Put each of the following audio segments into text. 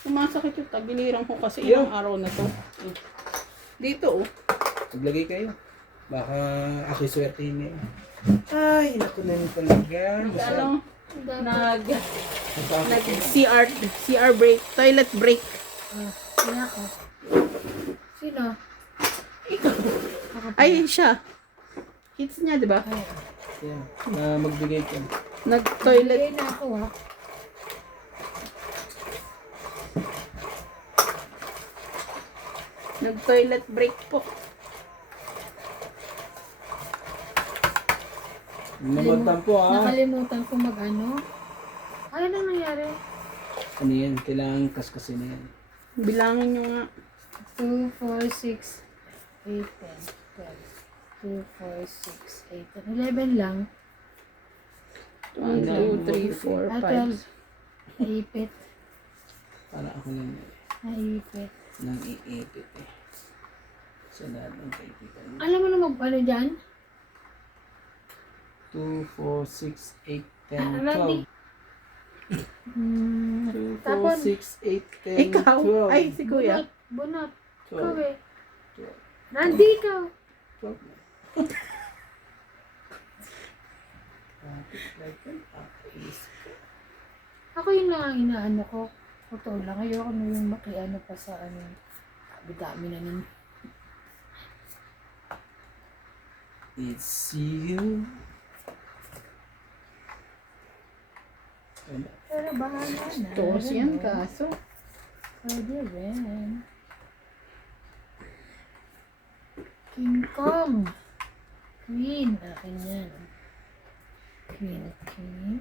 Sumasakit yung tagiliran ko kasi ilang araw na to. Dito oh. Maglagay kayo. Baka ako'y swertihin niya. Ay, naku na yun talaga. Ano? Nag Masakit. CR break, toilet break. Sino ako? Sino? Ay, siya. Hits niya, di ba? Yan. Na magbigay ka. Nag-toilet. Bigay na ako ha. Nag-toilet break po. Namagtampo ha. Nakalimutan ko mag-ano. Ano nang nangyari? Ano yan? Kailangan kaskasin na yan. Bilangin nyo nga. 2, 4, 6, 8, 10, 12. 2, 4, 6, 8, 11 lang. 1, 2, 3, 4, Ah, 5. 12. Naipit. Para ako lang Naipit. nang iipit eh. Sa lahat ng kaibigan. Alam mo na mag-ano dyan? 2, 4, 6, 8, 10, Randy. 12. 2, 4, Tapon. 6, 8, 10, Ikaw? 12. Ay, si kuya. Bunot. Ikaw 12. eh. Randy, ikaw. 12 na. Bakit like an ace ko? Ako yung lang ang inaano ko. Totoo lang. Ayoko na yung makiano pa sa ano. Dami na nun. It's you. Ano? Pero bahala na. Tos yan, Ano? kaso. Pwede rin. King Kong. Queen. Akin yan. Queen.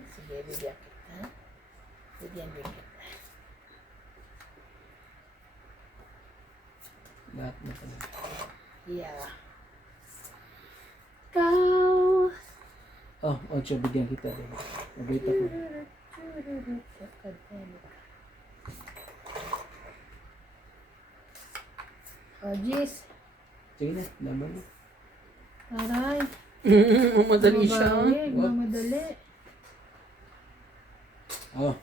Sige, bigyan kita. Bigyan kita. Lahat na pala. Yeah. Ikaw. Oh, Ocho, bigyan kita. Mabait ako. Oh, jeez. Sige na, laban mo. Aray. Madali siya. Mamadali. Oh,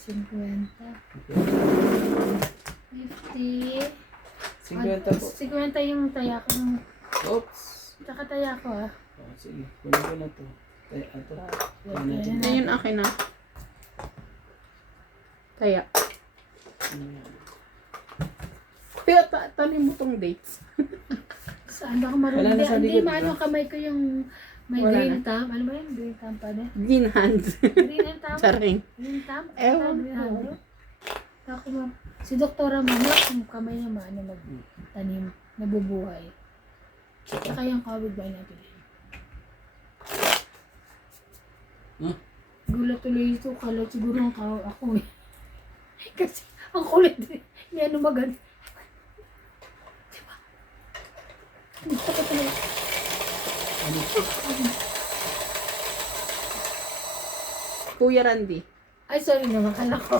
50. 50. 50 po. 50 yung taya ko. Oops. Tsaka taya ko ah. Oh, sige, kunin ko na to. Ay, ato. Yan. Ayun akin na. Kaya. Pero tanin mo tong dates. Saan ba ako marunong? Wala na sa Hindi, likod, maano diba? kamay ko yung may Wala green na. thumb. Ano ba yun? Green thumb pa din. Green hand. Green and thumb? Charing. Green thumb? Ewan Green ko. hand. Ako si Doktora Mama, yung kamay niya maano magtanim, nabubuhay. Tsaka yung kawig ba natin. Huh? Gulat tuloy ito. Kala siguro ang ako eh. Kasi ang kulit din. Hindi ano maganda. Diba? Gusto ko talaga. Kuya Randy. Ay, sorry naman. Kala ko.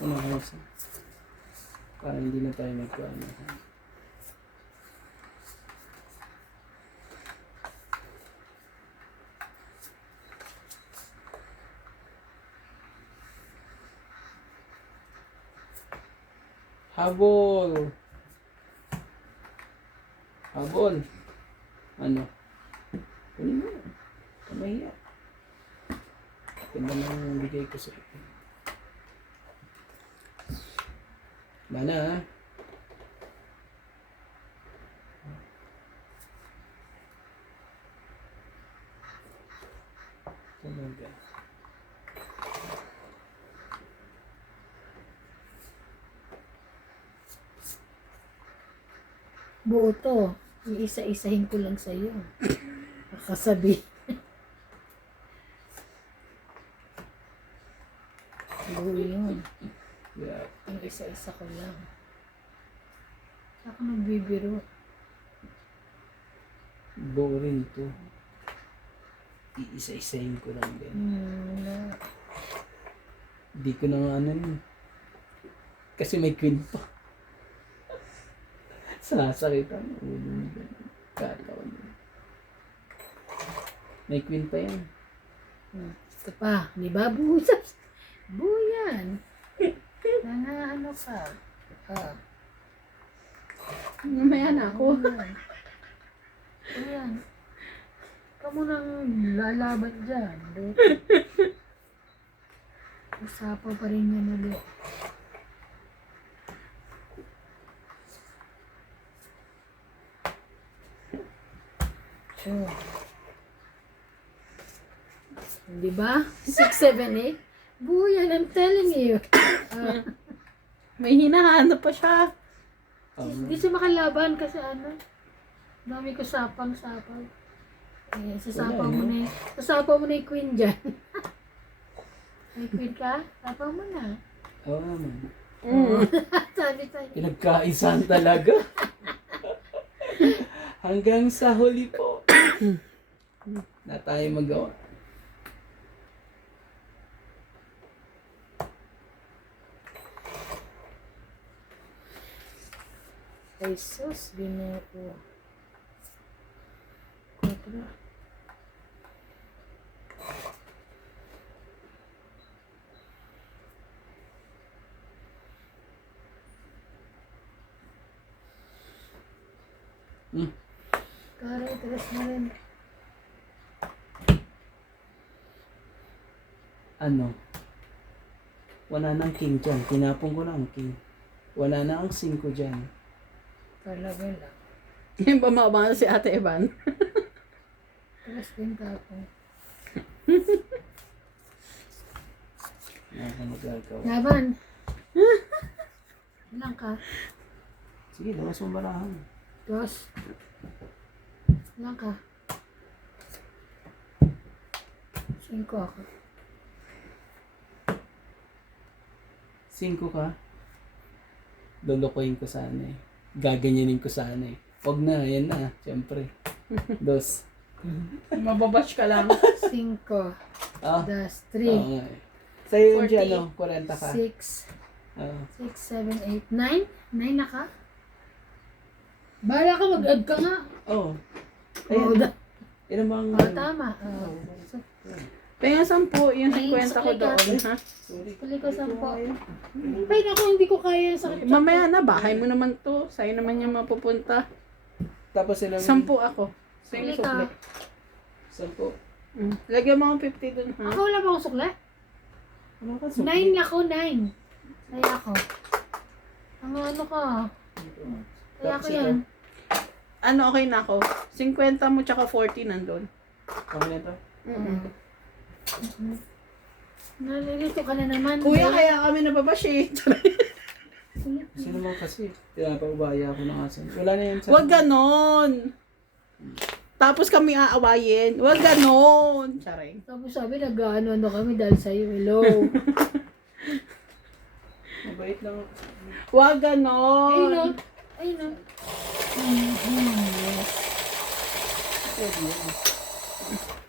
Ano house? Para hindi na tayo magkaano. Habol! Habol! Ano? Kunin mo. Kamahiya. Ganda ng bigay ko sa iyo. Mana ha? Talaga. Buo to. Iisa-isahin ko lang sa'yo. Nakasabi. Buo yun. Yeah. Ang isa-isa ko lang. Ako nagbibiro. Boring to. iisa-isayin ko lang din. Na. Hindi ko na nga ano yun. Kasi may queen pa. Sasakit ang ulo mo dyan. Katawan mo. May queen pa yan. Ito pa, di ba? Busas. Buyan. Ano ka? Mamaya na ako. Ayan. Kamu nang lalaban dyan. Usapan pa rin yan ulit. Sure. Di ba? 6, 7, 8. Buyan, I'm telling you. May hinahanap pa siya. Hindi siya makalaban kasi ano. Dami ko sapang-sapang. Eh, sasapaw mo na sasapaw mo na yung queen dyan. May queen ka? Sapang mo na. Oo naman. Sabi sa'yo. Pinagkaisan talaga. Hanggang sa huli po. Na tayo magawa. Ay sus, ginoo ko. 4. Karay, tres na rin. Ano? Wala nang king dyan. Tinapon ko na ang king. Wala na ang 5 dyan. Talaga lang. Yung bumaba na si Ate Evan. Tres din tapong. Wala ka nagagawa. Laban. Ilang ka? Sige, lawas mong barahan. 2. Ilang ka? 5 ako. 5 ka? Lulukoyin ko sana eh. Gaganyanin ko sana eh. Huwag na, yan na. Siyempre. 2. Mababash ka lang. 5. Ah, Das oo 3. nga eh. Sa'yo yung 40. dyan, no? 40 ka. 6. Oo. 6, 7, 8, 9? 9 na ka? Bala ka, mag-add ka nga. Oo. Oo, Ayan. Yan ang mga... tama. So, Kaya 10 yung Ay, 50 ko sakay ka. doon. Ha? pili ko 10. Ay, naku, hindi ko kaya sa sakit. Mamaya na, bahay mo naman to. Sa'yo naman yung mapupunta. Tapos sila... 10 ako. Sa'yo Pili sukli. ka. 10. Lagyan mo ang 50 dun, ha? Ako wala ba akong sukle? Ano ka? 9 ako, 9. Kaya ako. Ano ka? Kaya ako yan. Ano, okay na ako. 50 mo tsaka 40 nandun. Okay na to? Nalilito ka na naman. Kuya, kaya kami nababash eh. Kasi naman kasi. Pinapaubaya ako ng asin. Wala na yan sa... Huwag ganon. Tapos kami aawayin. Huwag ganon. Charing. Tapos sabi, nag-ano kami dahil sa'yo. Hello. Mabait lang ako. Huwag Ayun ganon. o. Ayun o. Yes.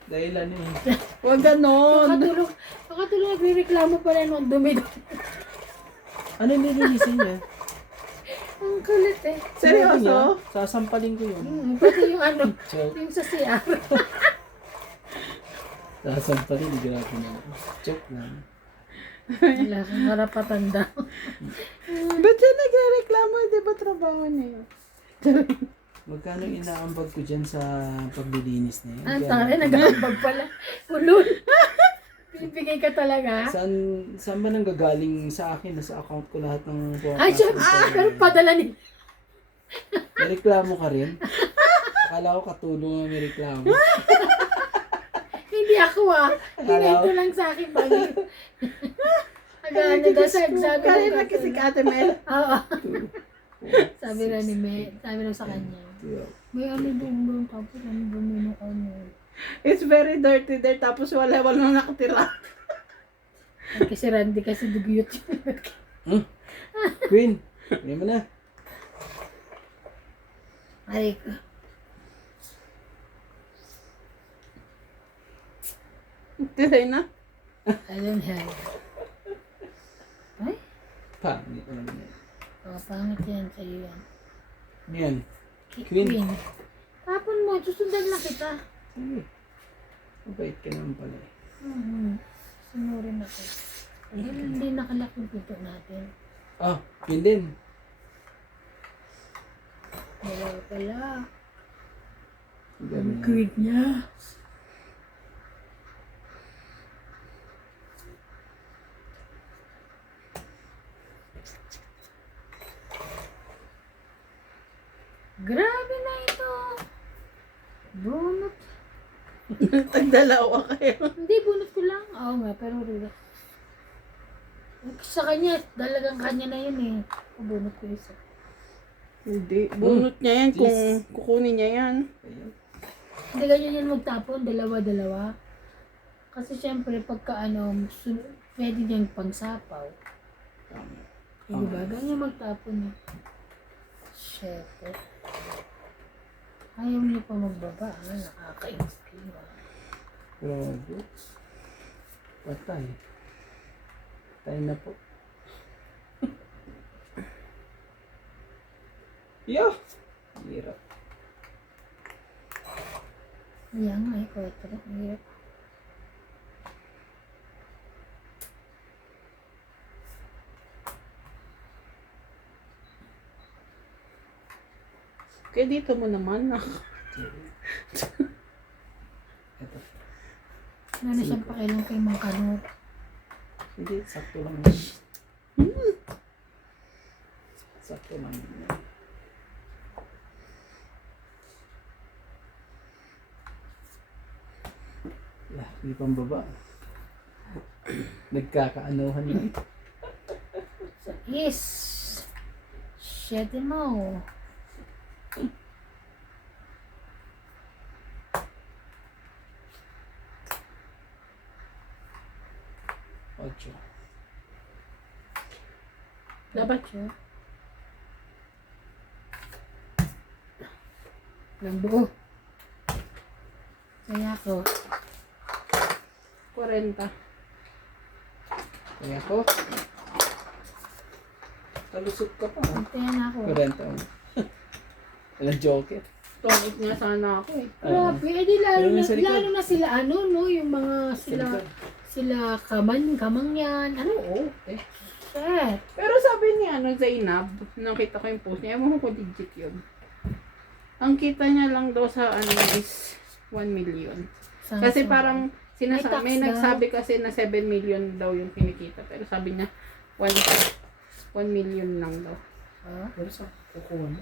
Dahilan eh. Huwag ganon. Nakatulong nagre-reklamo pa rin ng dumi. Ano nililisin niya? Ang kulit eh. Sinabi niya, Seryoso? sasampalin ko yun. Pati yung ano, Joke. yung sa CR. Sasampalin, grabe na. Joke lang. Wala kang karapatan daw. Ba't siya nagreklamo? Di ba trabaho niya yun? Magkano inaambag ko dyan sa paglilinis na yun? Ang Kaya- tari, nag-aambag pala. Ulul. Pinipigay ka talaga. Saan ba nang gagaling sa akin? Nasa account ko lahat ng... Ay, siya, pero padala ni... May reklamo ka rin? Akala ko katulong na may reklamo. Hindi ako Akala Hinento ko- lang sa akin bali. Agano daw sa sabi Kaya ko. na kasi si Ate Mel. Oo. Sabi na ni May, sabi na sa kanya. May ano doon tapos ano doon yung ano. It's very dirty there. Tapos wala nakatira. Kasi Randy kasi dugyot yun. Queen, hindi mo na. Aray ko. Tiray na. Alam niya. Ay, Pangit naman yan. pangit yan sa'yo yan. Yan. Queen. Queen. Tapon mo, susundan na kita. Sige. Mabait ka naman pala eh. Sinurin ako. Hindi nakalak yung pinto natin. Ah, yun din. Wala pala. Ang dami Ang na. cute niya. Grabe na ito. Bunot. Tagdalawa kayo. Hindi, bunot ko lang. Oo nga, pero relax. Sa kanya, dalagang kanya na yun eh. Bunot ko isa. Hindi. Bunot niya yan kung kukunin niya yan. Ayan. Hindi ganyan yan magtapon, dalawa-dalawa. Kasi syempre, pagka pwede niyang pangsapaw. Tama. Eh, diba? Ganyan magtapon eh. Syempre. Ayaw niyo pa magbaba. Nakaka-inspire. Grabe. Patay. Patay na po. Yo! Hirap. Ayan nga eh, 4. Ang hirap. Kaya dito mo naman. Ito. Wala na siyang pakilang kay Mang Kanot. Hindi, sakto lang yan. Sakto lang yan. Hindi pang baba. Nagkakaanuhan na. So, is. Shit mo. Ocho. Dapat siya. Lambo. Kaya ko. 40. Kaya ko. Kalusot ka pa. Antayan ako. 40. Walang joker. Tonic nga sana ako eh. Grabe, eh di Pero yung sa likod. lalo na sila no, yung mga sila kamangyan, Oo. Eh. shit. Pero sabi ni Zainab, nakita ko yung post niya, ewan ko legit yun. Ang kita niya lang daw sa is 1 million. Kasi parang may May tax nagsabi kasi na 7 million daw yung kinikita. Pero sabi niya 1 million lang daw. Pero sa kukuha na.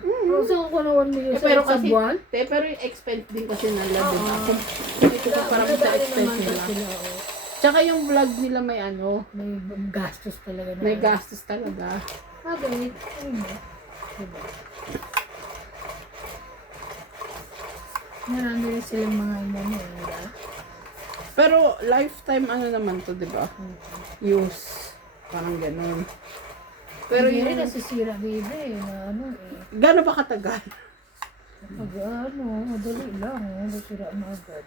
So, kung 1 million Pero sa kasi, buwan? pero yung expense din kasi nila din. Oo. Ito ko parang sa expense nila. Tsaka yung vlog nila may May gastos talaga. may gastos talaga. Bagay. Diba? Marami rin silang mga diba? Pero lifetime naman to, di ba? Use. Parang ganun. Pero Hindi rin yung, nasisira, baby. Na gano'n ba katagal? Pag madali lang. Nasira na agad.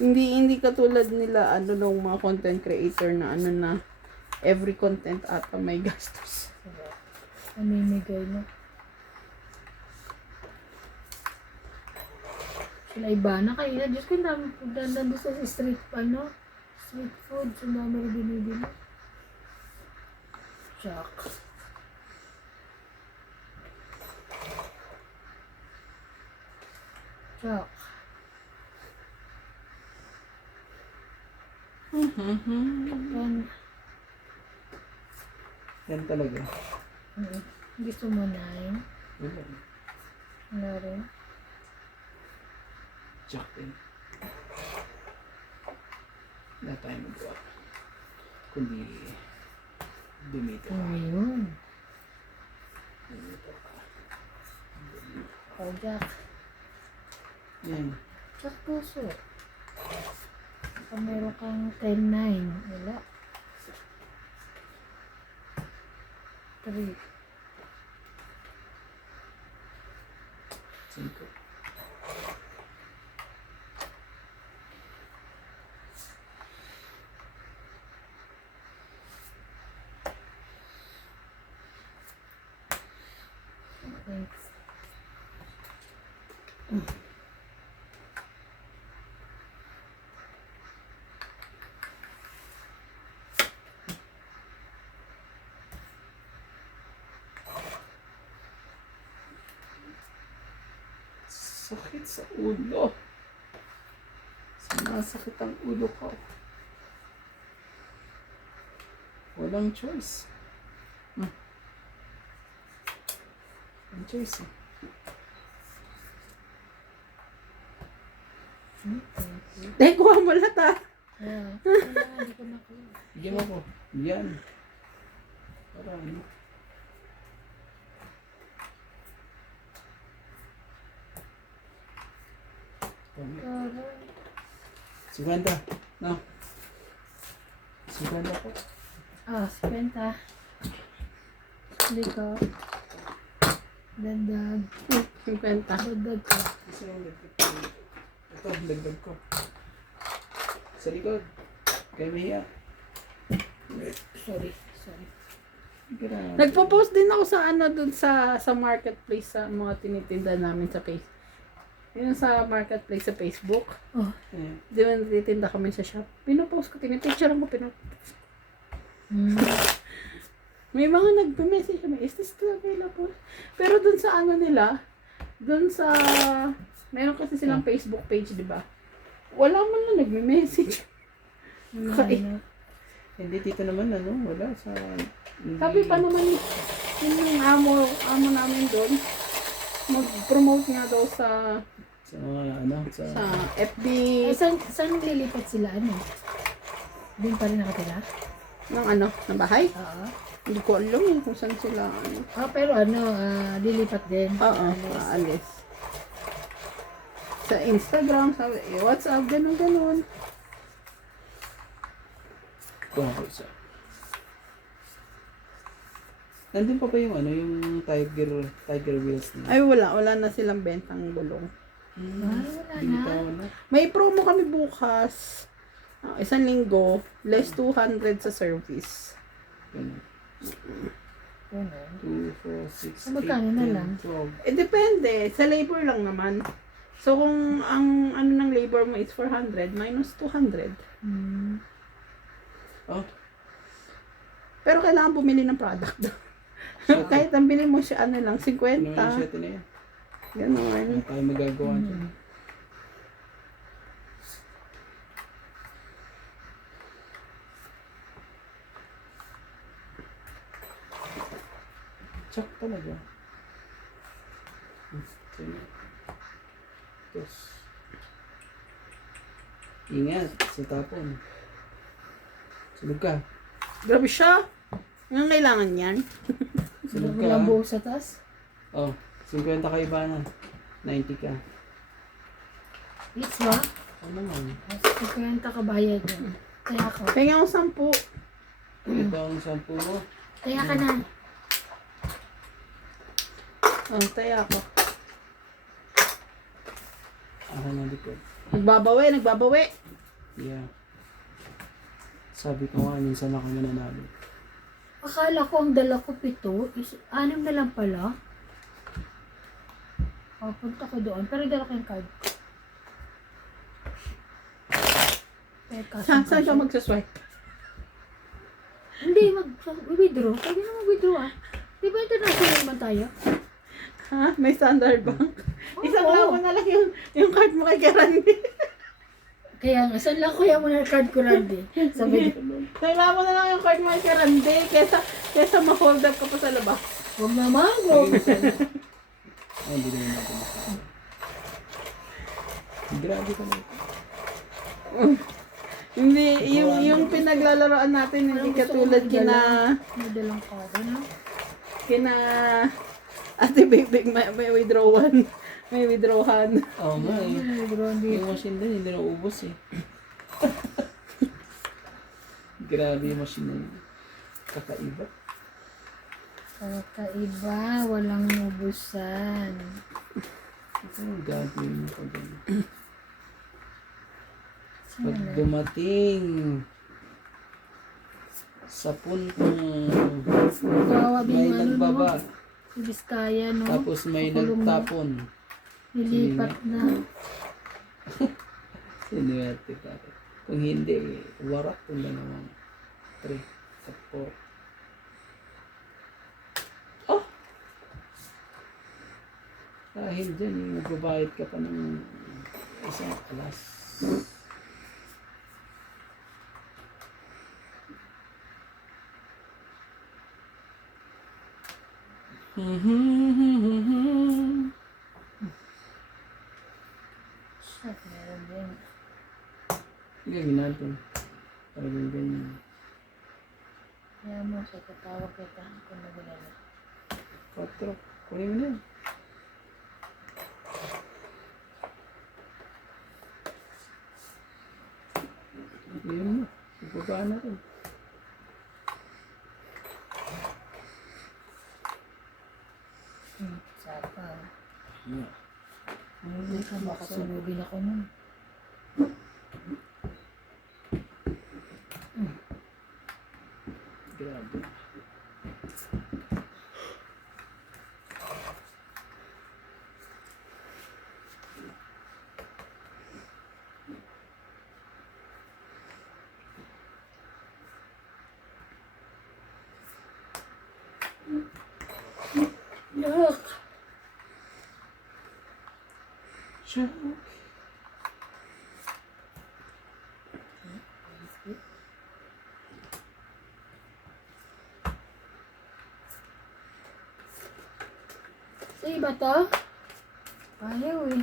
Hindi katulad nila nung mga content creator na na every content ata may gastos. Diba? Namimigay na. Sila iba na kayo na. Diyos ko, nandun sa street food. Sa dami rin binibili. Shock. Shock. Yan. Yan talaga. Gusto mo 9? Wala. Wala rin. Jack din. Wala tayong magawa. Kundi dumito ka. Ayun. Dumito ka. Oh, Jack. Yan. Jack puso. Kung meron kang 10-9, wala. 3. Cinco. Sakit sa ulo. Sumasakit ang ulo ko. Walang choice. Walang choice eh. Dahil kuha mo lahat ah. Hindi ko nakuha. Bigyan mo ko. Yan. Para ano. Aray. 50. No. 50 po. Ah, 50. Hindi ko. Dandag. 50. Dandag ko. Isa yung dagdag ko. Ito, dagdag ko. Sa likod. Kaya mahiya. Sorry. Grabe. Nagpo-post din ako sa ano dun sa marketplace sa mga tinitinda namin sa Facebook. Yun sa marketplace sa Facebook. Oh. Ayan. Di ba natitinda kami sa shop? Pinopost ko, pinipicture ko, pinopost. May mga nagpe-message kami, is this still available? Pero dun sa ano nila, dun sa, meron kasi silang Facebook page, di ba? Wala man lang nagme-message. Hindi dito naman ano, wala sa... Sabi pa naman, yun yung amo namin doon, mag-promote nga daw sa Sa mga ano, sa... FB, Eh, saan lilipat sila? Ano? Doon pa rin nakatira? ng ano, ng bahay. Oo. Hindi ko alam yun kung saan sila, ano. Pero ano, lilipat din. Oo, aalis. Sa Instagram, sa WhatsApp, ganun. Kuha ko isa. Nandun pa ba yung ano, yung tiger wheels na? Ay, wala na silang bentang gulong. Wala Binitawan na. na. May promo kami bukas. Isang linggo, less 200 sa service. Ganun. Ano? 2, 4, 6, 8, Magkano na lang? 10, 12. Depende. Sa labor lang naman. So, kung ang ano ng labor mo is 400, minus 200. Oh, Pero kailangan bumili ng product. Kahit ang bilhin mo siya, ano lang, 50. ano yung 7 na yan? Ganun. Ano tayo magagawa dyan? Tsak talaga. Tapos, ingat sa tapon. Sunog ka. Grabe siya. Ang kailangan yan. Sunog ka. Walang buhok sa taas? Oh, 50 ka iba na. 90 ka. It's ba? Ano naman? 50 ka bayad yan. Kaya ako. Kaya ako 10. Ito ang 10 mo. Kaya ka na. Taya ako. Ako na likod. Nagbabawi. Yeah. Sabi ko nga, minsan ako mananalo. Akala ko ang dala ko 7, 6 na lang pala. Punta ko doon. Pero dala ko yung card ko. Saan ka magsaswipe? Hindi, mag-withdraw. Pwede na mag-withdraw ah. Di ba international naman tayo? Ha? May Standard Bank? Isang Oo. lawan na lang yung card mo kay Karandi. Kaya nga, saan lang kuya mo na card ko Randy? Sabi ko, Isang lawan na lang yung card mo kay Karandi kesa ma-hold up ka pa sa labas. huwag naman, huwag. Ay, hindi naman ako makakita. Grabe ka na. Hindi, yung pinaglalaroan natin, hindi katulad kina May dalang card, ano? Ate Big may withdrawan. May withdrawan. Oo nga eh. May withdraw dito. Yung machine din, hindi na ubos eh. Grabe yung machine na yun. Kakaiba. Kakaiba, walang ubusan. Ito yung gagawin mo pag ano. Saan Pag na? dumating sa puntong Kawawa din may yung ano, no? nagbaba, Si Biskaya, no? tapos may Pakulong na. nagtapon. Nilipat na. Sinuwerte pa rin. Kung hindi, warak kung na naman. 3, 4. Oh! Dahil dyan, yung magbabayad ka pa ng isang alas. Shit, meron din. Gagawin natin. Parang ganyan. Kaya mo siya, tatawag kita kung nagulala. 4. Kunin mo na yan. Ayun mo. Ibaba na rin. Sapa. Yeah. Hindi ka baka sunugin ako nun. Grabe. Yuck! Siya. Sa iba to? Ayaw eh.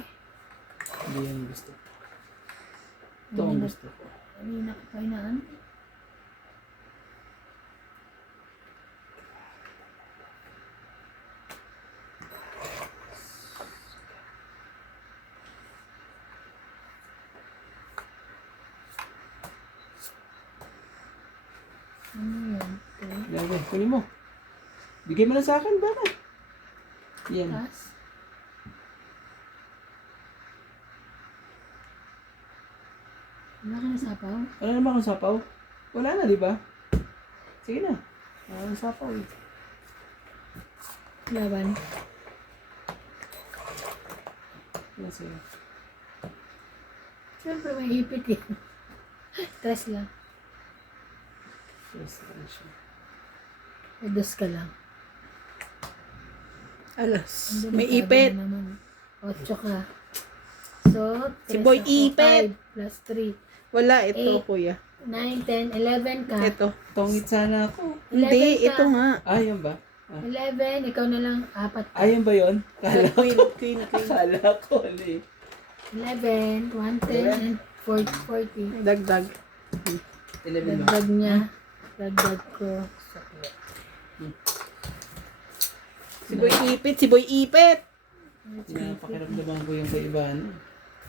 Hindi yan gusto ko. Ito ang gusto ko. Hindi nakapainaan. Ano yan? Okay. Lagay, kunin mo. Bigay mo na sa akin, baka. Yan. Tas? Wala ka na sapaw? Wala naman akong sapaw. Wala na, di ba? Sige na. Wala akong sapaw eh. Laban. Yan sa'yo. Siyempre may ipit eh. Tres lang. Yes, yan siya. May dos ka lang. Alas. Ang May delikado ipit. na naman. 8 ka. So, Si 3 Boy ako, ipit. 5 plus 3. Wala, ito, Eh. kuya. 9, 10, 11 ka. Ito. Tongit sana ako. 11 Hindi, ka. ito nga. Ah, yan ba? 11, ikaw na lang 4 ka. Ah, yan ba yun? Kala ko. Queen. Akala ko, ano eh. 11, 1, 10, and 40. Dagdag. 11 ba? Dagdag niya. Dagdag ko. Sakli. Si Boy Ipit, si Boy Ipit. Napakiramdaman ko yung kaibahan.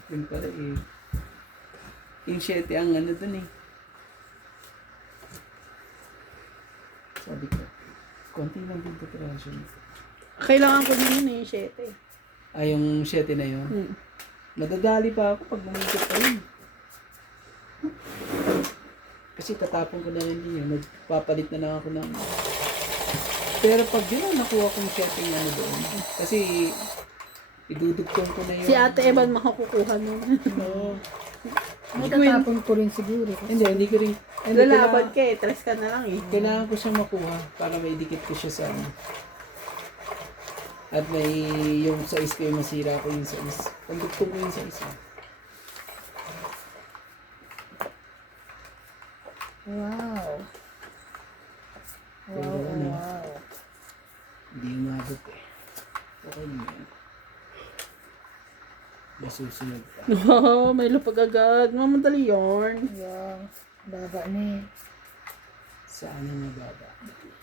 Yun pala eh. Yung 7 ang ano dun eh. Sabi ko, konti lang din preparation. Kailangan ko din yun eh, 7. Ah, yung 7 na yun. Nadadali pa ako pag bumikot pa yun. Kasi tatapon ko na rin din yun. Nagpapalit na lang ako ng... Pero pag yun ang nakuha kong 7 ano doon. Kasi idudugtong ko na yun. Si Ate Evan makakukuha nun. Oo. Matatapon ko rin siguro. Hindi ko rin. Hindi, Lalaban ka eh, 3 ka na lang eh. kailangan ko siyang makuha para maidikit ko siya sa ano. At may yung size ko yung masira ko yung size. Pagdugtong ko yung size. Wow. Pero Wow, ano, wow. hindi umabot eh. Okay naman yan. Masusunod pa. Oo, may lupag agad. Mamadali yarn. Yeah. Baba na eh. Saan ang mababa?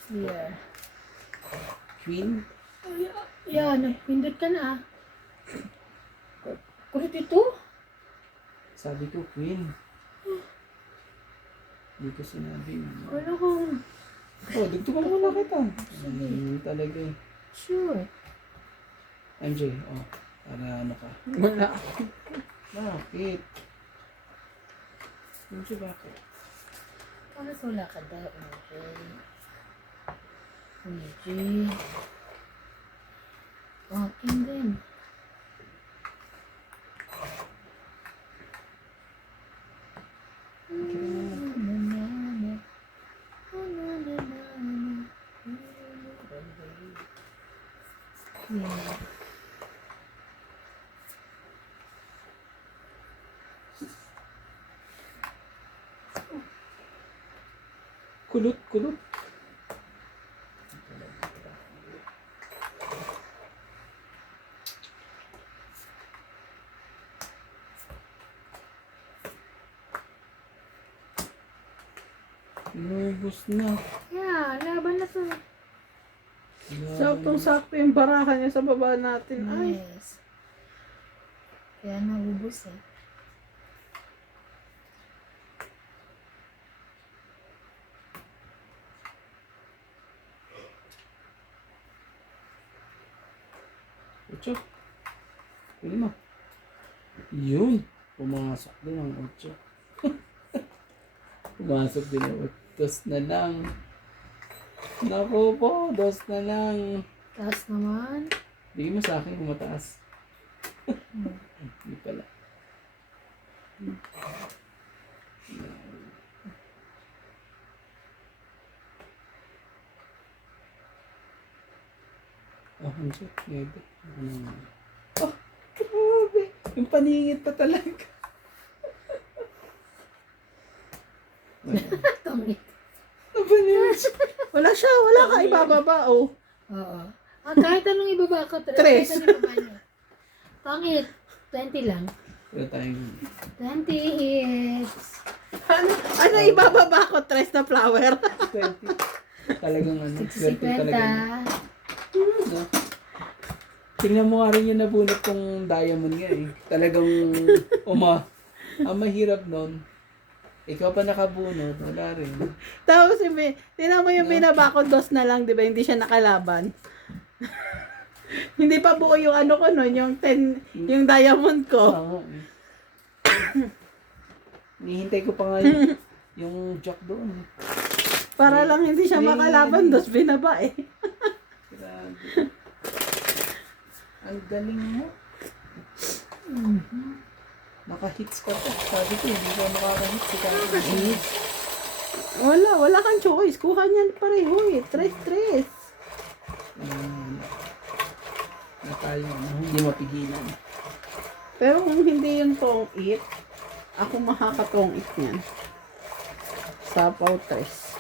Yeah. Queen? Yeah, nagpindot ka na ah. Kulit ito? Sabi ko, Queen. Hindi ko sinabi. Wala kong... Oh, dugtugan mo na kita. Talaga eh. Sure. MJ, oh. Para ano ka. Wala. Bakit? MJ, bakit? Bakit wala ka daw, MJ? MJ. Walking din. Yeah. Kulot, kulot. Inubos na. Yeah, laban na to. Saktong-sakto yung barahan niya sa baba natin. Ay, Yes. Kaya naubos eh. Ocho. Pwede mo. Yun. Pumasok din ang 8. Pumasok din ang 8. Dos na lang. Naku po, dos na lang. Taas naman. Bigyan mo sa akin kung mataas. Hindi pala. Oh, ang shit. Nebe. Oh, grabe. Yung paningit pa talaga. Tangit. Napaningit siya. wala siya. Wala ka ibababa. Oh. Oo. Kahit anong ibaba ko. Tres. Kahit anong ibaba niya. Pangit. 20 lang. Wala tayong... 20 hits. Ano ibababa ko? Tres na flower. 20. Talagang ano, 20 50. talaga. No? Tingnan mo nga rin yung nabunot kong diamond nga eh. Talagang ang mahirap nun. Ikaw pa nakabunot, wala rin. Tapos, tinan mo yung binaba ko, dos na lang, di ba? Hindi siya nakalaban. Hindi pa buo yung ano ko nun, yung yung diamond ko. Oo. Nihintay ko pa nga yung jack doon. Para lang hindi siya makalaban, dos binaba eh. Grabe. Ang galing mo. Naka-hits ka pa. Sabi ko, hindi ka makaka-hits. Naka-hits. Wala kang choice. Kuha niyan pareho eh. Tres. Na tayo, hindi mapigilan. Pero kung hindi yung tong it, ako makakatong it niyan. Sapaw tres.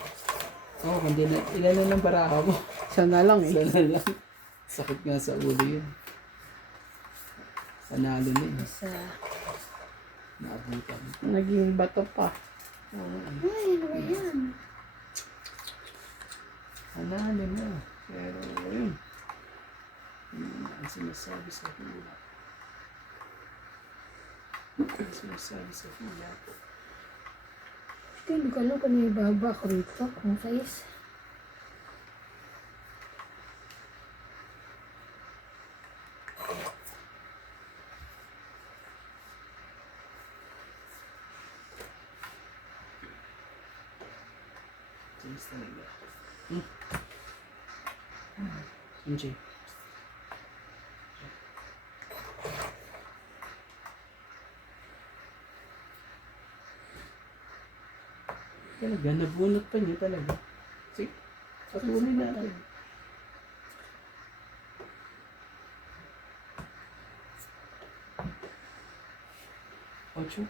Oo, kundi na, ilan na lang baraha mo. Isa na lang eh. Sana lang. Sakit nga sa ulo yun. Panalo na yun. Isa. Naabutan. Naging bato pa. Oo. Ay, ano ba yan? Panalo na. Pero yun. Yun ang sinasabi sa hula. Ang sinasabi sa hula. Hindi ko alam kung ano yung ibaba ko rito. Kung size. Sinis talaga. MJ. Talaga, nabunot pa niya talaga. Sige, patuloy natin. Ocho.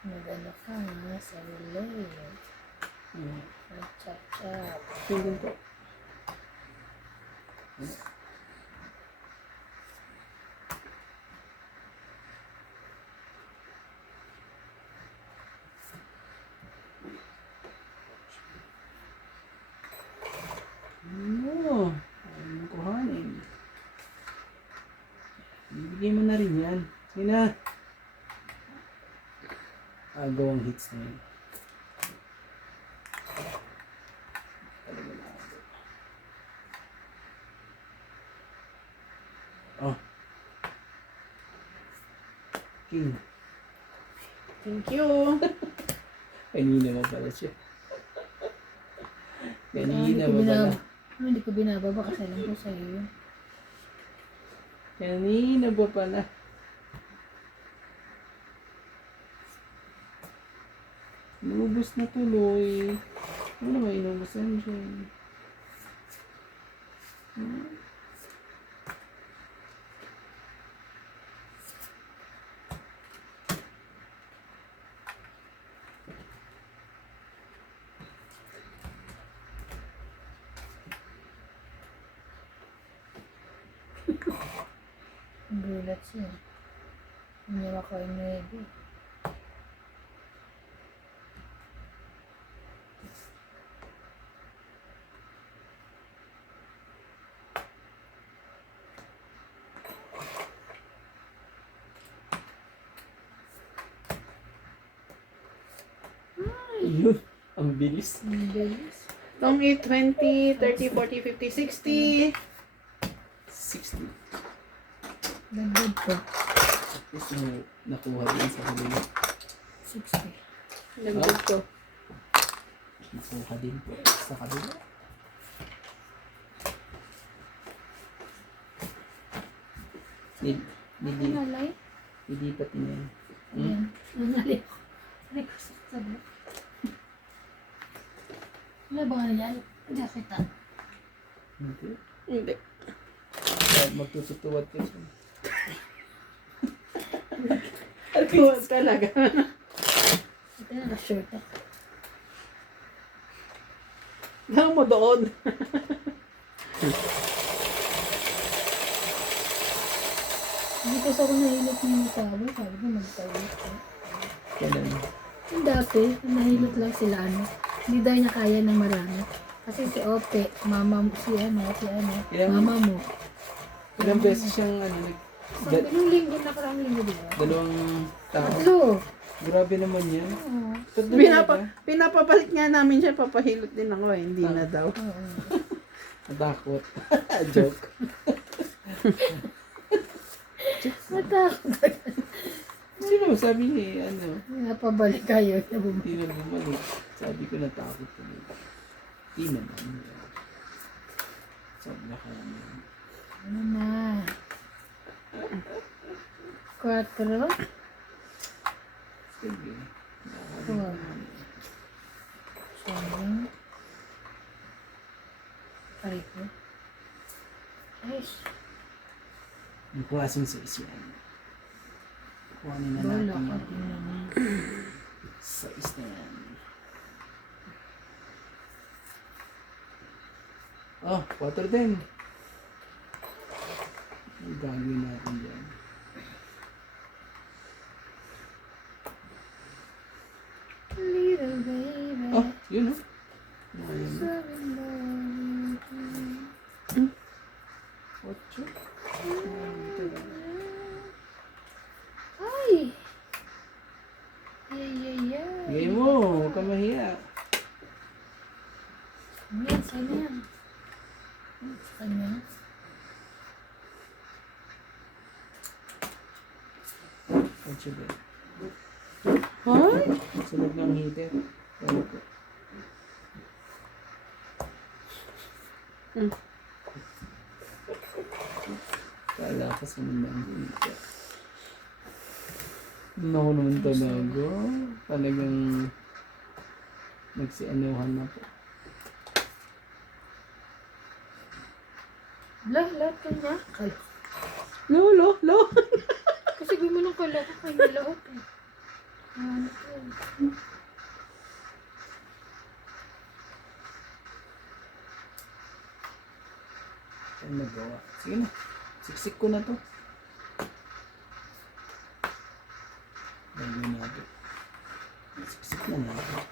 Magano ka nga sa relay. Chap-chap. Tingin ko. Ano? Ano kuhanin? Bibigay mo na rin yan. Sige na. Agawang hits na yun. Talaga na ako. Oh. King. Thank you. Kanina mo pala siya. Kanina ba pala? Hindi ko binababa kasi alam ko sa'yo yun. Kanina ba pala? Inubos na tuloy. Ano naman inubusan dyan? Ang gulat siya. Hindi ako ready. Ayun. Ang bilis. Ang bilis. Itong 8, 20, 30, 40, 50, 60. 60. Dagdag ko. Tapos nakuha din sa kanila. 60. Dagdag ko. Nakuha din po sa kanila. Hindi Nalay? pa tingin. Ayan. Nalay ko. Nalay ko sa sabi. Wala ba nga yan? Hindi kita. Hindi. Hindi. Magtututuwad ka siya. Tuwad talaga. Ito na short ako. Lang mo doon. Hindi kasi ako nahilot niyo sabi. Sabi ko magtawid ko. Kailan? Yung dati, nahilot lang sila ano. Hindi daw niya kaya ng marami. Kasi si Ope, mama mo, si Ilang- mama mo. Ilang beses siyang Sabi nung linggo, nakaraang linggo di ba? dalawang tao. Tatlo. Grabe naman yan. Oo. Tatlo Pinapapalit nga namin siya, papahilot din ako eh. Hindi na daw. Oo. Natakot. Joke. Natakot. Sino sabi ni Napabalik kayo. hindi na bumalik. Sabi ko natakot ko. Hindi naman. Sabi na kaya naman. Ano na? 4. Sige. 4. 7. Parito. Ayos. Ang klaseng size yan. Kuhanin na Bola natin ka yung din naman. size na yan. Oh, 4 din. Ang gagawin natin dyan. Little baby. Oh, yun oh. Ayun. Seven Ocho. Ay! Yay. Bigay mo, huwag ka mahiya. Yan, sa'yo yan. Sa kanya. Ocho din. Hoy! Sunod ng heater. Ano ko? Kala ko sunod ng heater. Naku naman talaga. Talagang nagsianuhan na po. Lahat kanya. Kala. Lo. Kasi gumanong kala ko kanya lahat eh. Ano to? Ano nagawa? Sige na. Siksik ko na to. Gagawin natin. Siksik na natin.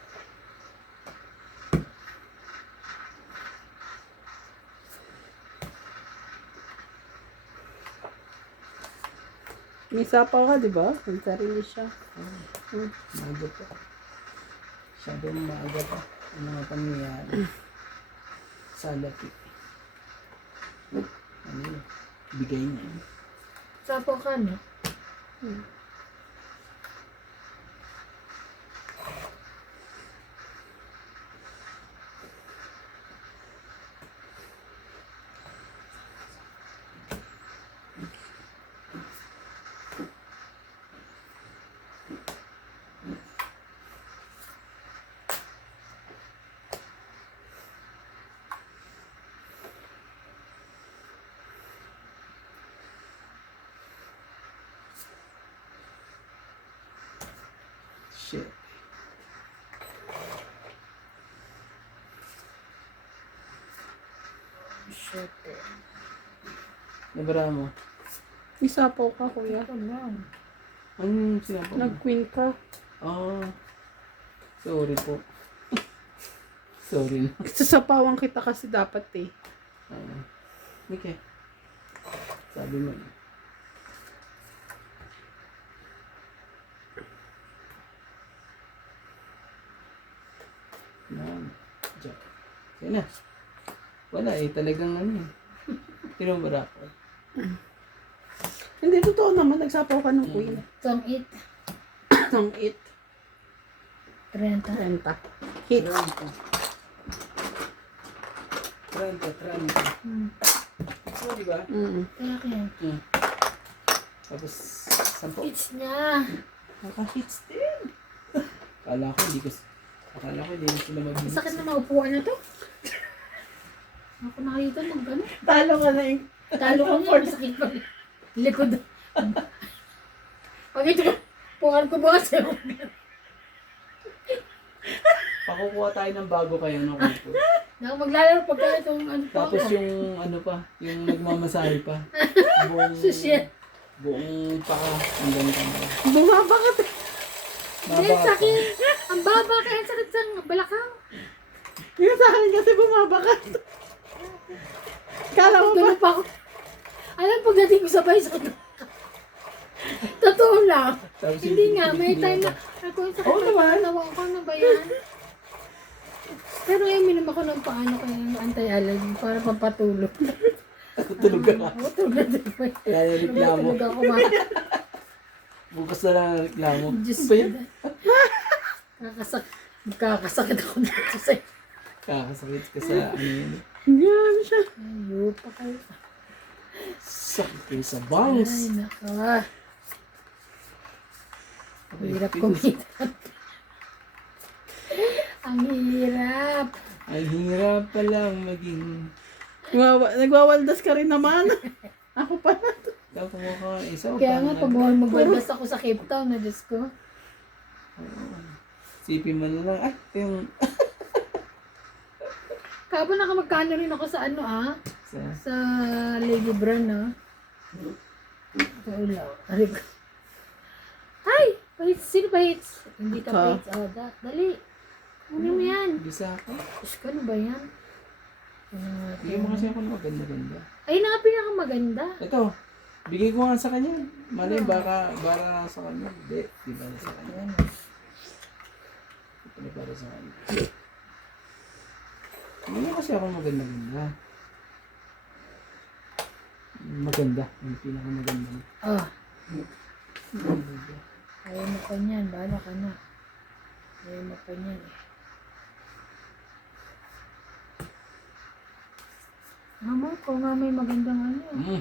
May sapa ka, di ba? May sarili siya. Maaga pa. Masyadong maaga pa. Ang mga pangyayari. Sa lapi. Ano yun? Bigay niya yun. Sapo ka no? Shit. Shit eh. Nabara mo. Isapaw ka, kuya. Ito lang. Anong sinabi mo? Nag-queen ka. Ah. Sorry po. Sorry na. Sasapawan kita kasi dapat eh. Okay. Sabi mo. Yan. Jack. Yan na. Wala eh. Talagang ano eh. Tinubara ko. Hindi, totoo naman. Nagsapaw ka ng queen. Tong it. Ng it. 30. 30. Hit. 30. Hmm. Oh, di ba? Kaya kaya. Tapos, 10. It's niya. Naka-hits din. Akala ko hindi na sila mag-hits. Sakit na maupuan na to. Ako nakita mag gano'n. Talo ka na yung... Talo ko niya. Masakit pa. Likod. Pag ito, pukan ko bukas sa'yo. Pakukuha tayo ng bago kayo ng kuko. Ako maglalaro pagka itong ano pa Tapos ako. yung ano pa, yung nagmamasahe pa. Sushit. Buong paka. Ang ganito. Bumabakat. Hindi, sakit. Ang baba kaya sakit sa balakang. Yung sa akin kasi bumabakat. Kala mo ba? Ganun pa ako. Alam, pagdating ko sabay sa totoo lang. Tapos Hindi yung- nga, may time na ako yung sakit Oo naman. na ko na ba yan? Pero ngayon minum ako ng paano kaya ng anti-allergy para pampatulog. Tulog ka ka. Oo, tulog na tulog. Kaya reklamo. Tulog ako Bukas na lang ang reklamo. Diyos Ano ba yan? Kakasakit ako dito sa'yo. Kakasakit ka sa ano yun. Grabe siya. Ayun pa kayo. Sakit kayo sa bangs. Ay, naka. Hirap kumita. Ang hirap. Ang hirap palang maging... Nagwawaldas ka rin naman. Ako pa na. Tapos mo ka isa. Kaya nga, pag magbalbas ako sa Cape Town, na Diyos ko. Sipin mo na lang. Ay, yung... Kaba nakamagkano rin ako sa ano sa Lady Brown Kaulaw. Ay! Pahits! Sino pahits? Hindi ka Ikaw. pahits. Oh, dali. Ano mo yan? Bisa ako. Diyos ko, ano ba yan? Bigyan mo kasi ako ng maganda-ganda. Ay, na pinakamaganda. Ito. Bigay ko nga sa kanya. Malay, baka sa kanya. Hindi. Di ba sa kanya? Ito na para sa kanya. Bigyan kasi ako maganda-ganda. Maganda. Yung pinakamaganda. Oh. Ayaw mo pa niyan. Bahala ka na. Ayaw mo pa niyan eh. Mama, ko nga may magandang ano.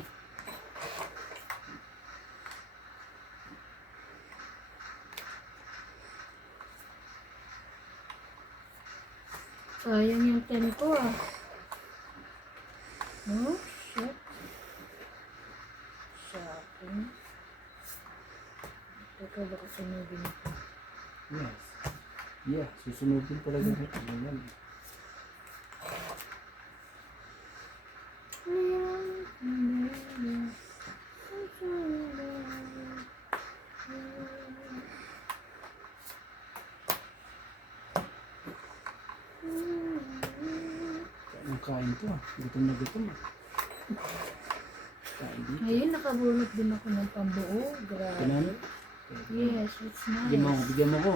Sayang yung 10 ko No? Shit. Shopping. Teka, baka sunugin ito. Yes. Yeah, susunodin talaga ito. Ganyan. Ang kain to. Gutom na gutom. Kain dito. Ngayon, nakabulot din ako ng pambuo. Grabe. Ganun? Yes, it's nice. Bigyan mo ko.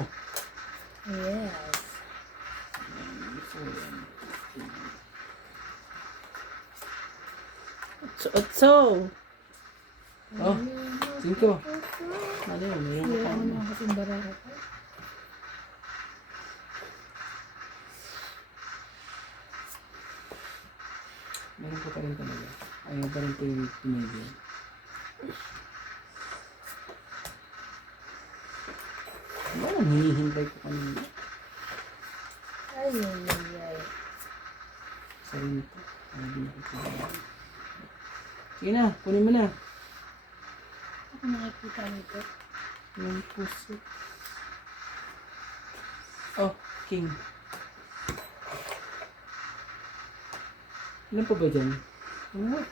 Yes. Otso. Oh, 5. Ano yun? Mayroon ko Kaya pa. ako na kasing barara ko. Meron ko pa rin talaga. Ayaw pa rin ko yung tumigil. Wala, hinihintay ko kanina. Ay, ay, ay, ay. Sa rin ito. Ayaw din ako tumigil. Sige na, kunin mo na. Ako nakikita nito. Yung puso. Oh, king. Ilan pa ba dyan? Oh,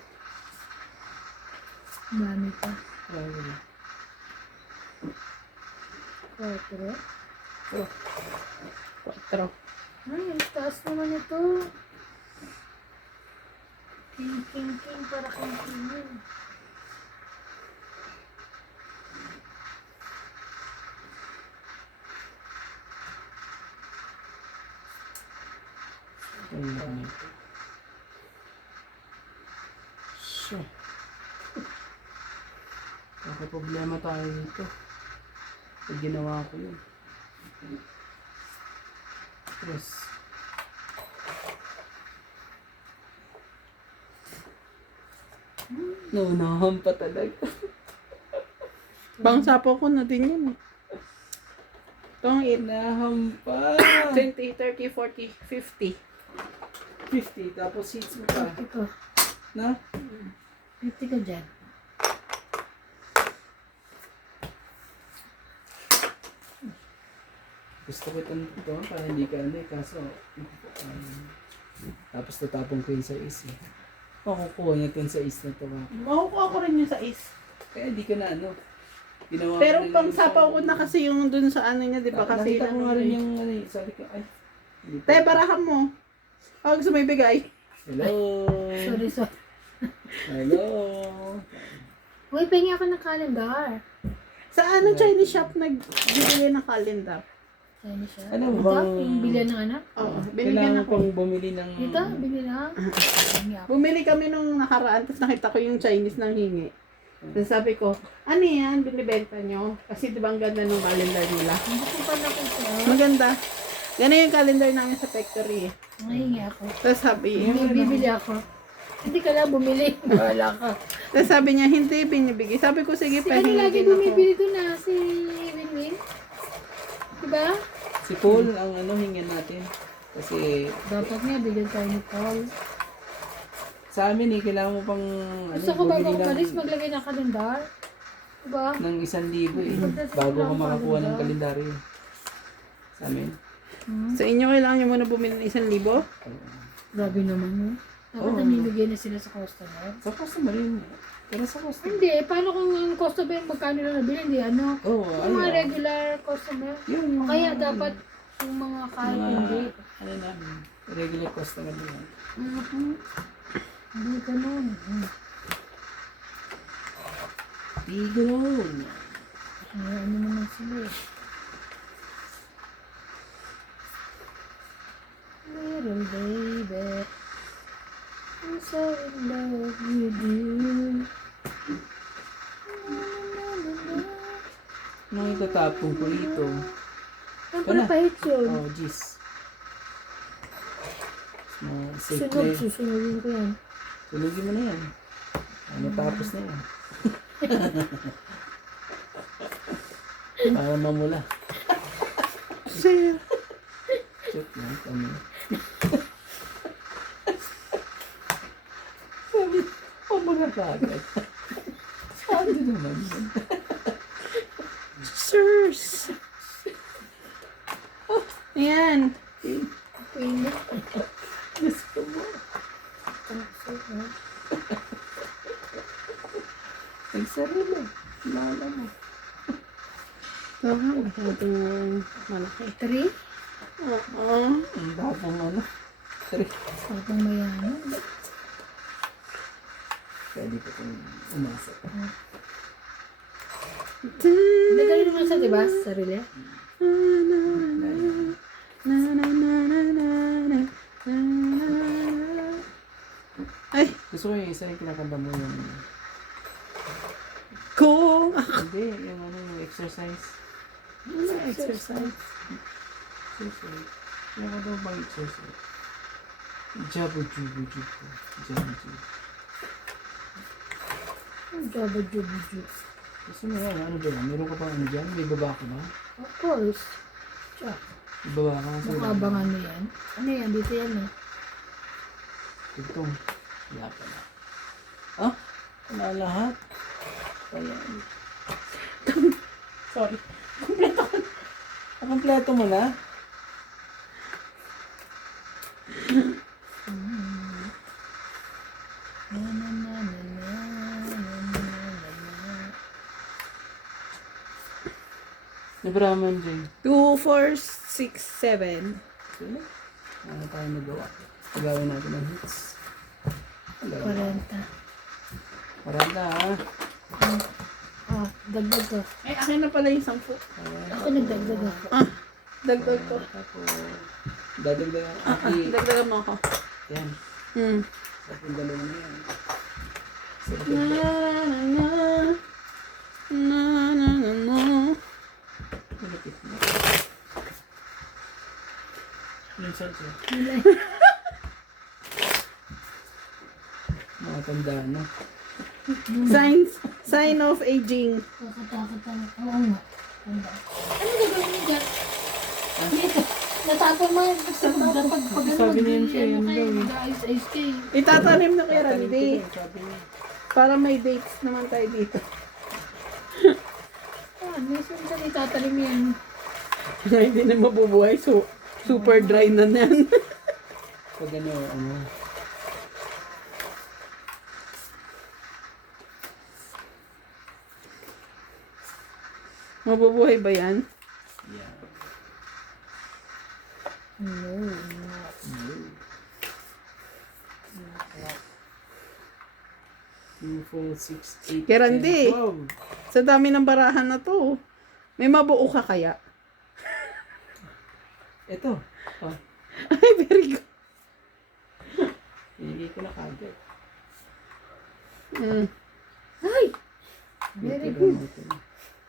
Dami pa. wala. 4. Oh, 4. Ay, ang taas naman ito. King, king, king. Para kang king yun. ayun na kami. So, problema tayo dito. Pag ginawa ko yun. Yes. Naunahan pa talaga. Bang sapo ko na din yun. Itong Nahampa. 20, 30, 40, 50. 50, tapos seats mo pa. 50 ko. Na? 50 ka dyan. Gusto ko itong ito para hindi ka ano eh. Kaso, tapos tatapong ko yung sa is eh. Makukuha niya itong sa is na ito. Makukuha ko rin yung sa is. Kaya hindi ka na ano. Ginawa Pero ko na pang yung sapaw ko isang- na kasi yung dun sa ano niya, di ba? Kasi nakita ko nga ano rin eh. yung ano eh. Sabi ko, ay. hindi Te, pa- barahan mo. Huwag sumibigay. Hello. Sorry. Hello. Uy, pengi ako ng calendar. Sa anong Chinese shop nagbibili ng calendar? Saan siya? Ano Ito, bang- yung bilhan ng anak. Oo, binigyan Kailangan ako. pang bumili ng... Dito, bili na. Pengi ako. Bumili kami nung nakaraan, tapos nakita ko yung Chinese nang hingi. Tapos sabi ko, ano yan, binibenta nyo? Kasi di ba ang ganda ng calendar nila? Hindi ko pa nakita. Maganda. Ganun yung calendar namin sa factory eh. Nahingi ako. Tapos sabi, Hindi, bibili ako. Hindi ka lang bumili. Wala ka. tapos sabi niya, hindi binibigay. Sabi ko, sige, Si ano lagi pahingin ako. bumibili doon na? Si Winwin? Diba? Si Paul ang ano hingin natin. Kasi Dapat nga, bigyan tayo ni Paul. sa amin eh, kailangan mo pang Gusto ko bago bumili umalis, maglagay ng kalendar. Diba? ng 1,000 eh. Pagdating Bago lang ka ang makakuha ng kalendar. kalendaryo. Sa amin. Sa inyo, kailangan nyo muna bumili ng 1,000? Grabe naman yun. Dapat Oo. namimigay na sila sa customer. Sa customer yun. Pero sa customer. Hindi, paano kung ang customer magkano lang nabili? Hindi, ano? Oo, Yung mga ayun. regular customer. Yun, O yung kaya mga- dapat yung mga kahit mga, hindi. ano namin, regular customer nila. Mhm. Hindi ganun. Tigron. Ay, ano naman sila eh. Little baby, I'm so in love with you. Ano itatapong ko rito? Ang Ito na. pahit yun. Oh, jeez. Safe Sunod, play. susunodin ko yan. Sunugin mo na yan. Ano tapos na yan. Para mamula. Sir. Check lang kami. Sabi, mamula ka agad. Sabi naman yun. Sirs. Ayan. Pwede. Gusto mo. Nagsarili. Lala mo. Ito nga, masyadong malaki. 3? Oo. Ang tapong ano. Sorry. Sapang mayaman. Pwede ko itong umasa. Lagay naman sa, diba? Sa sarili. Ay, Gusto ko yung isa yung kinakanta mo yung... kung Hindi, yung ano yung exercise. ano exercise? Exercise. Kinakanta mo bang exercise? Jabu jubu jubu. Jabu jubu. Ang jaba jubu jubu. Gusto mo yan, ano ba yan? Meron ka bang ano dyan? May baba ka ba? Of course. Tiyak. May baba ka sa Baka abangan mo yan. Ano yan? Dito yan eh. Itong. Wala pa na. Ah? Wala lahat. Ayan. Sorry. Kompleto mo na? Brahman dyan. 2, 4, 6, 7. Sino? Ano tayo nagawa? Pagawin natin ng hits. 40. Paranda ha. Ah, dagdag ko. Ay, akin na pala yung 10. Ako nagdagdag ako. Ah, dagdag ko. Tapos, dadagdagan Dagdagan mo ako. Yan. Hmm. Tapos dalawa na yan. Na na na na na na. Malapit na. Minsan siya. Mga tandaan na. Sign of aging. Kakatakot ako. Oo nga. Tanda. Ano gagawin mo dyan? Dito. Natapon mo yung pag Sabi niya yun siya, yun daw eh. Mag-ice kayo. Itatanim na kay Tatanim Randy. ko din, sabi niya. Para may dates naman tayo dito. Ah, minsan itatanim yan. Hindi na mabubuhay. So, super dry na yan. Pag ano. Mabubuhay ba yan? Yeah. No. 2, 4, 6, 8, Kay Randy. 12. Sa dami ng barahan na to. May mabuo ka kaya? Ito. Oh, Ay, very good. pinili ko na kagad. Mm. Ay! Very Hitter good. naman ito.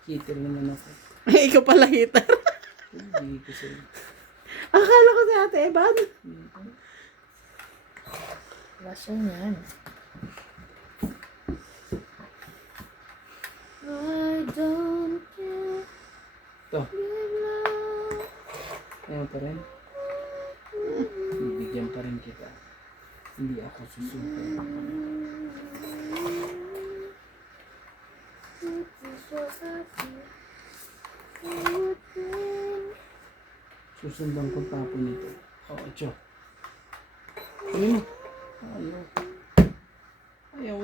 Hitter naman ako. Ay, ikaw pala hitar. Hindi ko sa'yo. Akala ko si Ate Evan. Lasa niyan. I don't care. Ito. Ayaw pa rin. Bibigyan pa rin kita. Hindi ako susuko. Susundan ko tapo nito. Oh, ito. Ano mo? Ayaw. Ayaw.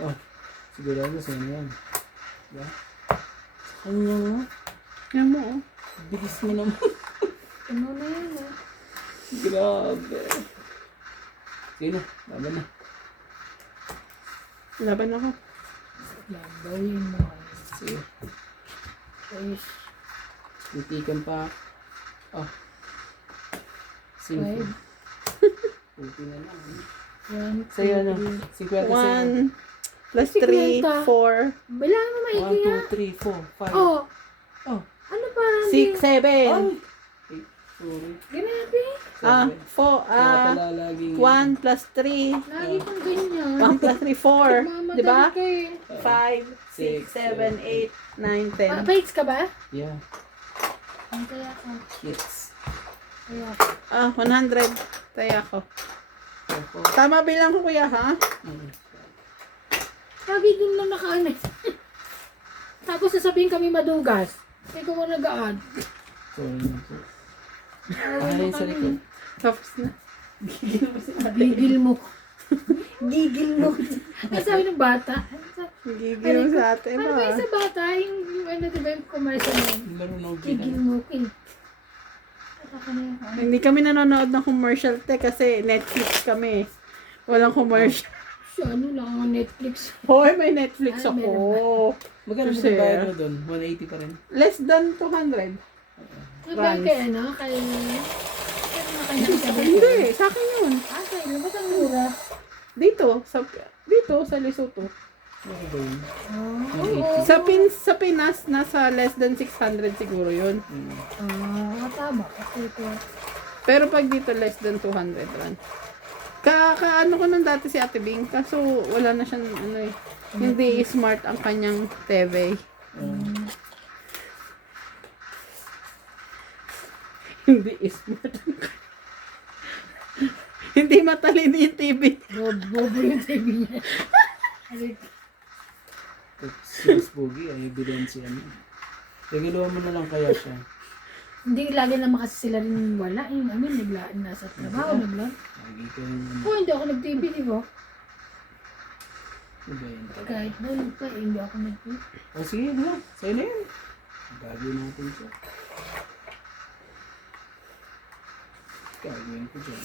Oh, sigurado sa inyo yan. Diba? Ano mo? Yan mo, oh. Bilis mo naman. Ano na yan ah? Grabe. Sige na, laban na. Laban ako. Yan, gawin mo. Sige, Ayos. titikan pa. Oh. Simple. 5. Puti na lang. 1, Sa'yo ano? 50 sa'yo. 1 plus 3, 4, Bilang mo 1, maigi nga. 2, 3, 4, 5. Oh, Oh. ano parang 6, 7. Ay! Sorry. Grabe. 4, Kaya pala laging... 1 plus 3, Lagi kang ganyan. 1 plus 3, 4. Di ba? Kayo. 5, 6, 7, 8, 9, 10. Paits ka ba? Yeah. Ang kaya ka. Yes. Kaya. Ah, 100. Tayo ako. Opo. Tama bilang ko kuya, ha? Lagi din lang nakaanay. Tapos sasabihin kami madugas. Ikaw mo nagaan. Sorry na po. Ay, sa likod. Tapos na. Gigil mo si ate. Gigil mo. Gigil mo. Ay, sabi ng bata. Gigil mo sa ate Ano ba? ba yung sa bata? Yung ano, diba yung commercial mo? Laro na Gigil mo. Ataka na yun. Hindi kami nanonood ng commercial te kasi Netflix kami. Walang commercial. Siya, ano lang ang Netflix. Hoy, may Netflix Ay, ako. Magkano ba Kasi, bayad mo doon? 180 pa rin? Less than 200. Nagbayad Runs. kay ano? Kay... Kaya na kay nakasabay. Hindi, sa akin yun. Ah, kay ba't ang mura? Dito sa Lesotho. Ano ba yun? Oo. Sa Pinas, nasa less than 600 siguro yun. Tama. Kasi ito. Pero pag dito, less than 200 rand. Kaano ko nung dati si Ate Bing, kaso wala na siyang ano eh. Hindi smart ang kanyang TV. Hindi smart. Hindi matalino yung TV. Bobo yung TV niya. Si Miss Boogie ay ebidensya niya. Regaluhan mo na lang kaya siya. Hindi lagi naman kasi sila rin wala. Yung amin, nasa trabaho, naglaan. Lagi ko yung ano. Oo, hindi ako nag-TV, di ba? Iba yun. Kahit noon pa, hindi ako nag-TV. O sige na. Sa'yo na yun. Gagawin natin siya. Gagawin ko dyan.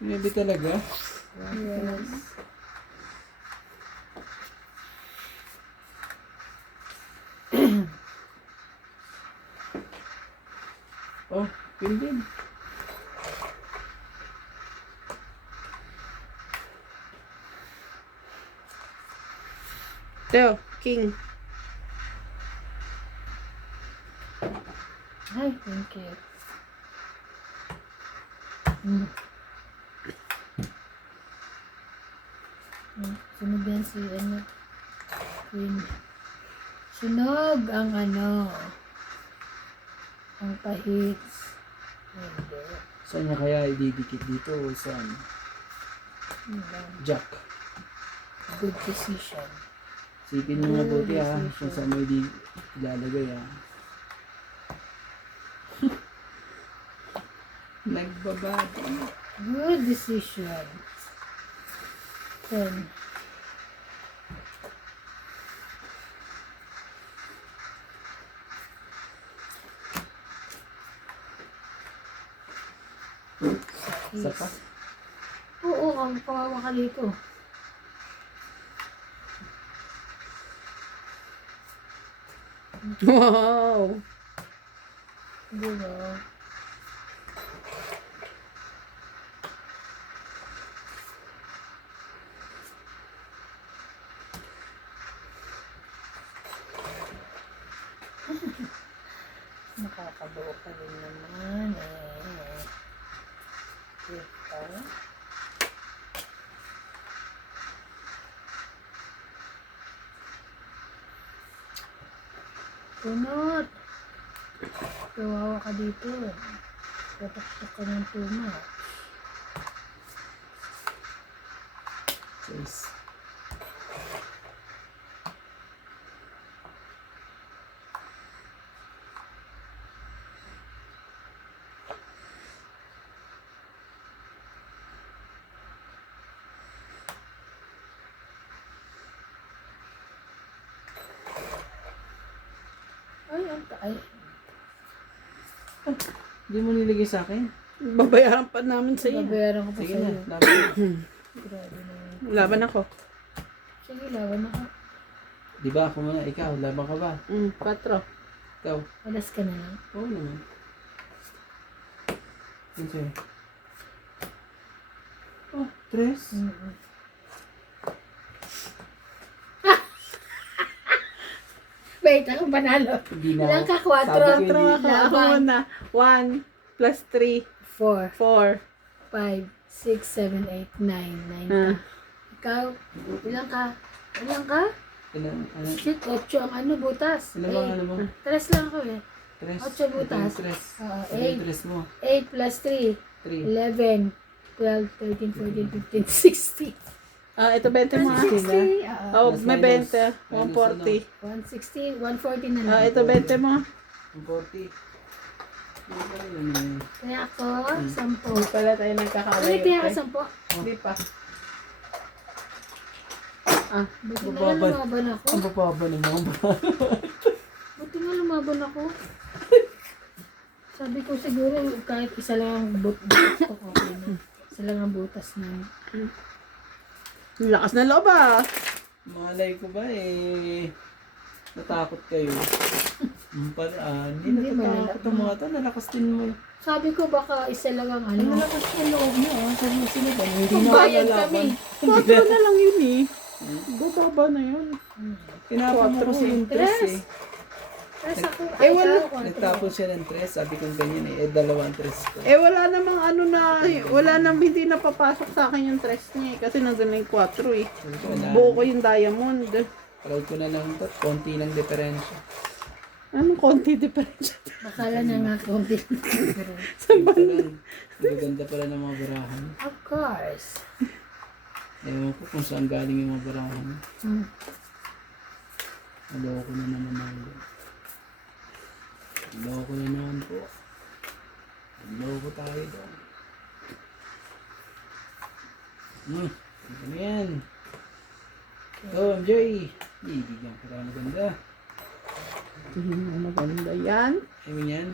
Maybe talaga. Yes. Oh, yun din. Teo, king. Ay, thank you. Mm. Sunog yan si ano. Queen. Sunog ang ano. Ang pahits. Hindi. Saan niya kaya ididikit dito o saan? Jack. Good decision. Sipin mo mabuti ha, kung saan mo ilalagay ha. Nagbabado. Good decision. Then, Isa pa? oo, ang kawawa ka dito. Wow. Diba? Nakakabuo pa rin naman eh. Ito. Punot. Kawawa ka dito. Tataktak ka ng tuma. Yes. Ay, ay. Hindi mo nilagay sa akin? Babayaran pa namin sa iyo. Babayaran ko pa Sige sa'yo. na, laban. Grabe na yun. Laban ako. Sige, laban ako. Di ba ako muna, ikaw, laban ka ba? 4. Ikaw? Alas ka na lang. Oo naman. Yun sa'yo. Oh, tres? Mm-mm. Wait, ako panalo. Hindi na. Ilang ka? 4? Sabi ko, hindi. Ako Laban. muna. 1 plus 3, 4, 4. 5, 6, 7, 8, 9. 9 ka. Ikaw, ilang ka? Ilang ka? Ilan, ano? Shit, 8 ang ano, butas. Ilan bang ano mo? 3 lang ako eh. Tres? 8 butas. Ito yung tres. Oo, Ito yung tres mo. 8 plus 3, 3. 11, 12, 13, 14, 15, 16. Ito 20 mo. 60, Oh, Plus may minus. 20. Minus 140. 160, 140 na lang. Ito 20 mo. 40. Ano ba yun? Kaya ako, 10. Hindi pala tayo nagkakalayo. Ulit kaya ka 10. Hindi pa. Buti nga Bababad. lumaban ako. Ang bababa ng mga Buti nga lumaban ako. Sabi ko siguro kahit isa lang ang butas ko, okay na. Isa lang ang butas na. Lakas na loob ah. Malay ko ba eh. Natakot kayo. Paraan. Hindi, Hindi natatakot ang mga to. Nalakas din mo. Sabi ko baka isa lang ang Ang ano. nalakas yung loob niya. Sabi mo sila ba? Hindi na Bayad lalaban. kami. 4 na lang yun eh. Bababa na yun. Tinapon mo kasi yung tres eh. Tres ako. wala. Nagtapon siya ng tres. Sabi kong ganyan eh. Dalawang tres ko. Wala namang ano na, wala nang hindi napapasok sa akin yung tres niya eh. Kasi nandun na yung 4 eh. Wala. Buo ko yung diamond. Try ko na lang ito. Konti lang diferensya. Anong konti diferensya? Bakala na nga konti. Maganda pala ng mga barahan. Of course. Ewan ko kung saan galing yung mga barahan. Aloko na naman ako. Aloko na naman po. Aloko tayo doon. Ito na yan. Oh, MJ. Ibigyan ko tayo maganda. Maganda yan. Ayaw mo yan?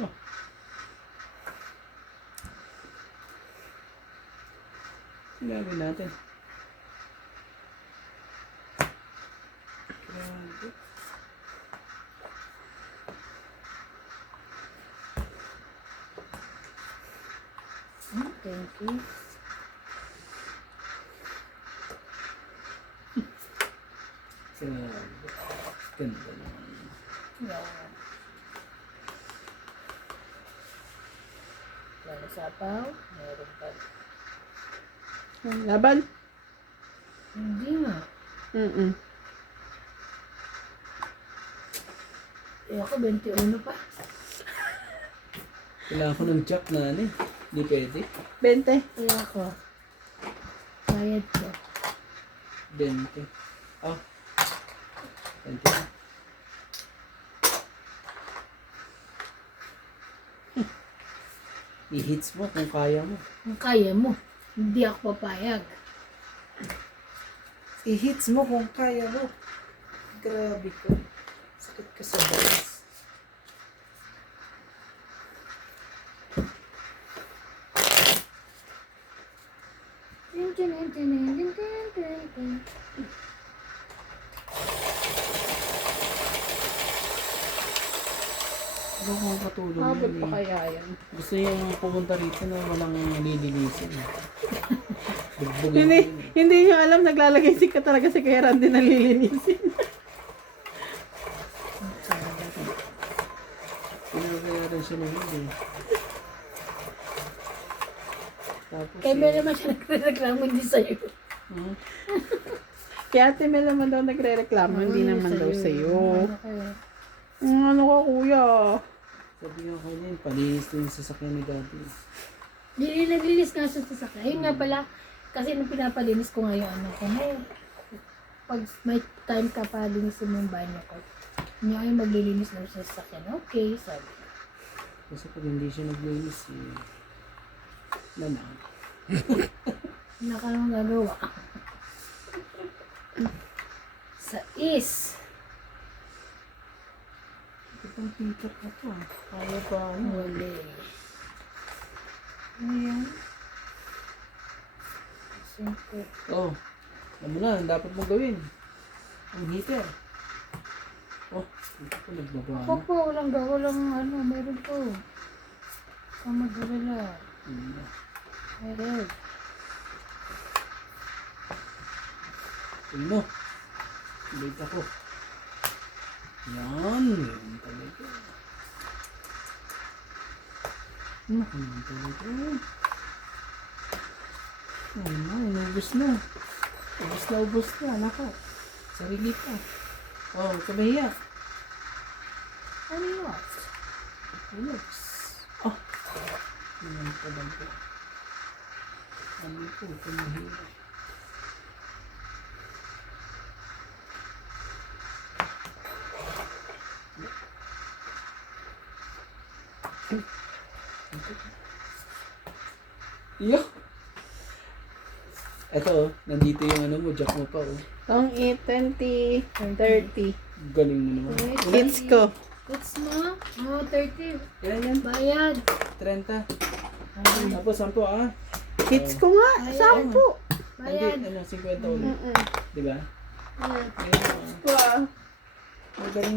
Oh. Gagawin natin. Grabe. Thank you. Grabe. Ganda naman. Lalo sapaw. Meron pa. Laban? Hindi nga. Eh ako 21 pa. Kailangan ko ng jack na ano eh. Hindi pwede. 20. Kaya ako. Bayad ko. 20. Oh. 20. I-hits mo kung kaya mo. Kung kaya mo. Hindi ako papayag. I-hits mo kung kaya mo. Grabe ka. Sakit ka sa balas. Ano kung katulong Abot yan pa eh. kaya yan. Gusto yung pumunta rito na walang lilinisin. Bugbugin Hindi, ko yun eh. hindi nyo alam, naglalagay si ka talaga si Kuya Randy na lilinisin. Pinabayaran siya ng hindi. Tapos Kaya may naman siya nagreklamo hindi sa'yo. Kaya Ate Mel naman daw nagre-reklamo, hindi naman daw sa'yo. Ano ka kuya? sabi nga kanya yun, palinis din yung sasakyan ni Daddy. Naglinis nga sa sasakyan. Ayun nga pala, kasi nung pinapalinis ko ngayon, ano ko, pag may time ka pa linisin mo yung banyo ko, niya ay maglilinis lang sa sasakyan. Okay, sabi. Kasi pag hindi siya naglinis, eh, naman. Wala ka nang gagawa. Sa is. Itong Peter ka to ah. Kaya pa ano. Huli. Ano yan? Simple. Oh, alam mo na, ang dapat mong gawin. Ang heater. Oh, ito po nagbaba Ako na. po, walang ano, meron po. Kung mag-alala. Meron. Tingin mo. Late ako. Yan. Yan talaga. Yan talaga. Ay na, inubos na. Ubos na. Nako. Sarili pa. Oh, kamahiya. Ano yun? Relax. Oh. Yan talaga. Ano po, kamahiya. Yo. Ito oh, nandito yung ano mo, jack mo pa oh. Tong 20, 30. Galing mo naman. Kids ko. Goods mo? Oh, 30. Yan yan, Bayad. 30. Tapos 10 ah. Kids ko nga, 10. Bayad. Hindi, ano, 50 ulit. Diba? Bayad. Ayun, Wow. magaling